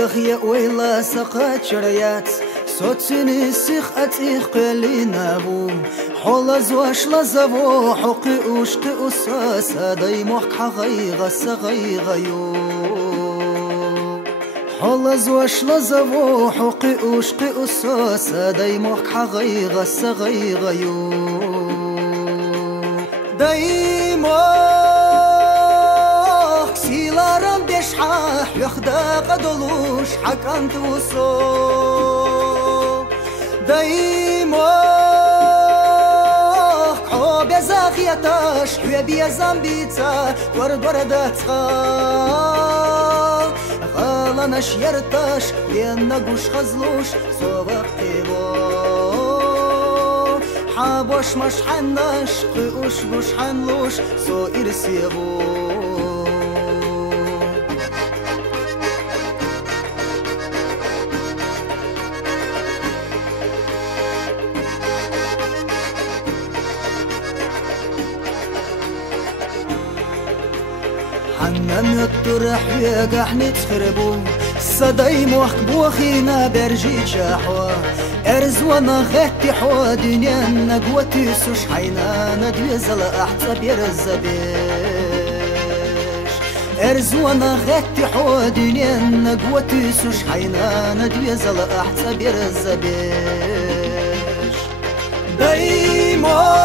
كخيا ويلا سقط شريات صوتني سيخ أتيخ قلي نابو حول زواش لزبو حقي أشقي أساسا داي محك حغي غسا غي غيو حول زواش لزبو حقي أشقي أساسا داي محك حغي غسا غي غيو داي محك سيلارم بيشحاح يخدا قدلوش حكان توصو داي محك حوب يزاخيتاش حويا بيزامبيتا ورد ورداتها غالاناش يرتاش ينقوش خزلوش صوبك تيبو حابوش مش حناش قيوش بوش حنلوش سو إرسيبو حنم يطرح ويقحني تخربو صداي موخ بوخينا برجي شاحوا أرز وانا غتي حوا دنيا نقوتي سوش حينا ندوي زل أحتى بيرزبيش أرز وانا غتي حوا دنيا نقوتي سوش حينا ندوي زل أحتى بيرزبيش دايما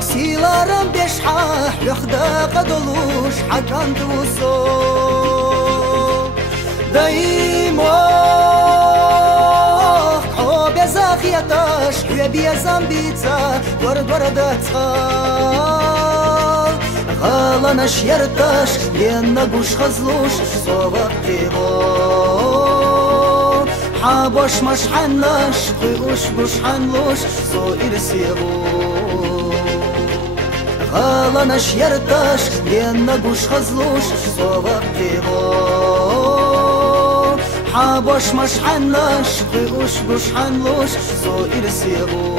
سيلارم بيشحاح يخدا قدلوش حكان توصو دايما حوب يزاخيتاش حويا بيزامبيتا ورد ورداتها غالاناش يرتاش ينقوش خزلوش صوبك تيبو حابوش مش حناش قيوش بوش حنلوش سو إرسيبو غالاناش يرتاش ينقوش خزلوش صوبك تيبو حابوش مش حناش قيوش بوش حنلوش سو إرسيبو